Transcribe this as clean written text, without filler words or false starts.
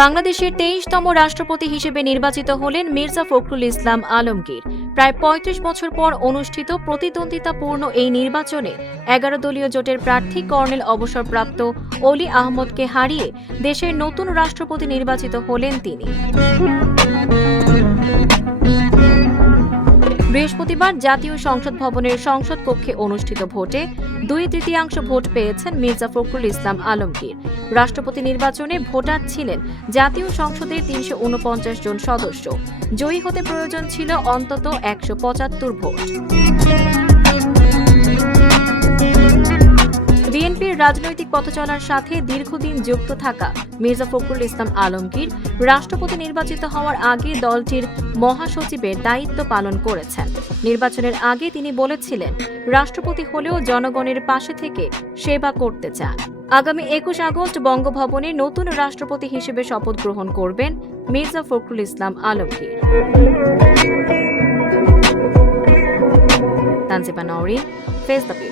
বাংলাদেশের ২৩তম রাষ্ট্রপতি হিসেবে নির্বাচিত হলেন মির্জা ফখরুল ইসলাম আলমগীর। প্রায় ৩৫ বছর পর অনুষ্ঠিত প্রতিদ্বন্দ্বিতাপূর্ণ এই নির্বাচনে ১১ দলীয় জোটের প্রার্থী কর্নেল অবসরপ্রাপ্ত অলি আহমদকে হারিয়ে দেশের নতুন রাষ্ট্রপতি নির্বাচিত হলেন তিনি। বৃহস্পতিবার জাতীয় সংসদ ভবনের সংসদ কক্ষে অনুষ্ঠিত ভোটে ২/৩ ভোট পেয়েছেন মির্জা ফখরুল ইসলাম আলমগীর। রাষ্ট্রপতি নির্বাচনে ভোটার ছিলেন জাতীয় সংসদের ৩৪৯ জন সদস্য। জয়ী হতে প্রয়োজন ছিল অন্তত ১৭৫ ভোট। বিএনপির রাজনৈতিক পথচলার সাথে দীর্ঘদিন যুক্ত থাকা মির্জা ফখরুল ইসলাম আলমগীর রাষ্ট্রপতি নির্বাচিত হওয়ার আগে দলটির মহাসচিবের দায়িত্ব পালন করেছেন। নির্বাচনের আগে তিনি বলেছিলেন, রাষ্ট্রপতি হলেও জনগণের পাশে থেকে সেবা করতে চান। আগামী ২১ আগস্ট বঙ্গভবনে নতুন রাষ্ট্রপতি হিসেবে শপথ গ্রহণ করবেন Mirza Fakhrul Islam Alamgir. Tanjiba Nowrin, face the view.